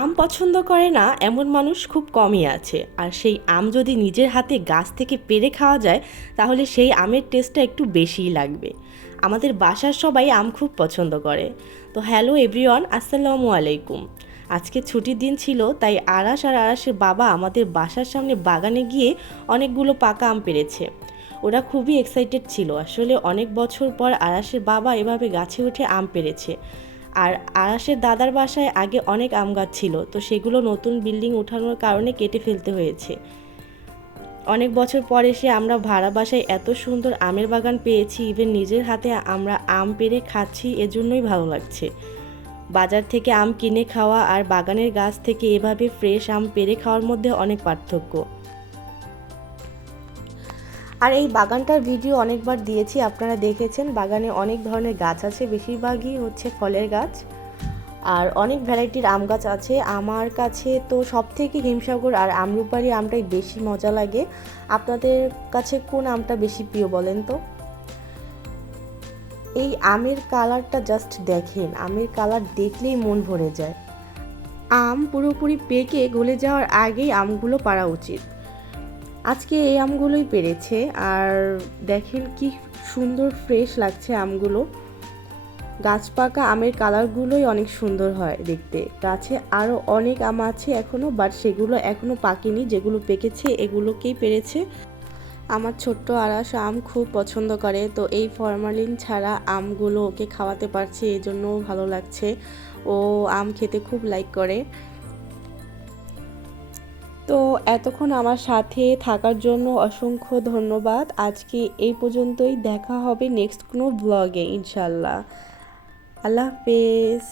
আম পছন্দ করে না এমন মানুষ খুব কমই আছে। আর সেই আম যদি নিজের হাতে গাছ থেকে পেড়ে খাওয়া যায় তাহলে সেই আমের টেস্টটা একটু বেশিই লাগবে। আমাদের বাসার সবাই আম খুব পছন্দ করে। তো হ্যালো এভরিওয়ান, আসসালামু আলাইকুম। আজকে ছুটির দিন ছিল, তাই আরাশ আর আরাশের বাবা আমাদের বাসার সামনে বাগানে গিয়ে অনেকগুলো পাকা আম পেড়েছে। ওরা খুবই এক্সাইটেড ছিল। আসলে অনেক বছর পর আরাশের বাবা এভাবে গাছে উঠে আম পেড়েছে। আর আরাশের দাদার বাসায় আগে অনেক আম গাছ ছিল, তো সেগুলো নতুন বিল্ডিং ওঠানোর কারণে কেটে ফেলতে হয়েছে। অনেক বছর পর এসে আমরা ভাড়া বাসায় এত সুন্দর আমের বাগান পেয়েছি, ইভেন নিজের হাতে আমরা আম পেড়ে খাচ্ছি, এজন্যই ভালো লাগছে। বাজার থেকে আম কিনে খাওয়া আর বাগানের গাছ থেকে এভাবে ফ্রেশ আম পেড়ে খাওয়ার মধ্যে অনেক পার্থক্য। আর এই বাগানটার ভিডিও অনেকবার দিয়েছি, আপনারা দেখেছেন। বাগানে অনেক ধরনের গাছ আছে, বেশিরভাগই হচ্ছে ফলের গাছ আর অনেক ভ্যারাইটির আম গাছ আছে। আমার কাছে তো সব থেকে হিমসাগর আর আমরুপালি আমটাই বেশি মজা লাগে। আপনাদের কাছে কোন আমটা বেশি প্রিয় বলেন তো? এই আমের কালারটা জাস্ট দেখেন, আমের কালার দেখলেই মন ভরে যায়। আম পুরোপুরি পেকে গলে যাওয়ার আগেই আমগুলো পাড়া উচিত। আজকে এই আমগুলোই পেরেছে। আর দেখেন কি সুন্দর ফ্রেশ লাগছে আমগুলো। গাছ পাকা আমের কালারগুলোই অনেক সুন্দর হয় দেখতে। গাছে আরও অনেক আম আছে এখনও, বাট সেগুলো এখনও পাকেনি। যেগুলো পেকেছে এগুলোকেই পেরেছে। আমার ছোট্ট আরাশ আম খুব পছন্দ করে, তো এই ফরমালিন ছাড়া আমগুলো ওকে খাওয়াতে পারছি, এই জন্যও ভালো লাগছে। ও আম খেতে খুব লাইক করে। তো এতক্ষণ আমার সাথে থাকার জন্য অসংখ্য ধন্যবাদ। আজকে এই পর্যন্তই, দেখা হবে নেক্সট কোনো ব্লগে ইনশাল্লাহ। আল্লাহ হাফেজ।